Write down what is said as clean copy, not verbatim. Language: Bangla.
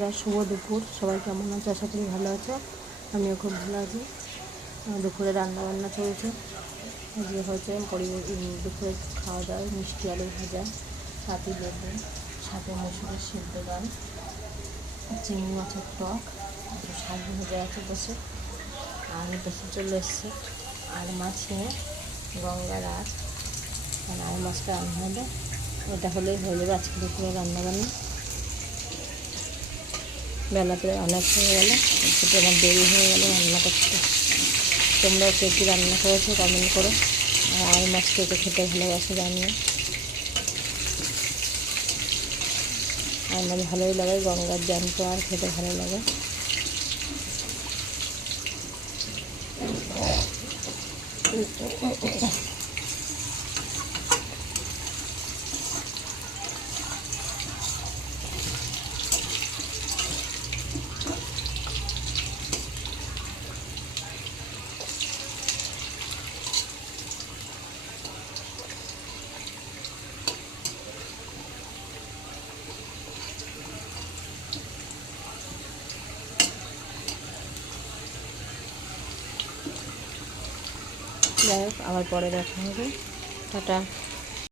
বন্ধুরা, শুভ দুপুর। সবাই কেমন আছো? আশা করি ভালো আছো। আমিও খুব ভালো আছি। দুপুরে রান্নাবান্না চলছে। আজকে হচ্ছে দুপুরে খাওয়া দাওয়া মিষ্টি আলু ভাজা, সাথে বেগুন, সাথে মসুরের সিদ্ধ ডাল, চিংড়ি মাছের টক, একটু শাক ভাজা আছে বসে, আর বসে চলে এসছে আর মাছ নিয়ে গঙ্গার আর মাছটা রান্না হবে। এটা হলেই হয়ে যাবে আজকে দুপুরে রান্নাবান্না। বেলাতে অনেক হয়ে গেল, একটু আমার দেরি হয়ে গেল রান্না করতে। তোমরাও কে কী রান্না করেছো কমেন্ট করো। আর মাছ কে খেতে ভালোবাসো জানিও। আমার ভালোই লাগে, গঙ্গার জ্যান্ত আর খেতে ভালো লাগে। যাই হোক, আবার পরে দেখা হবে। টাটা।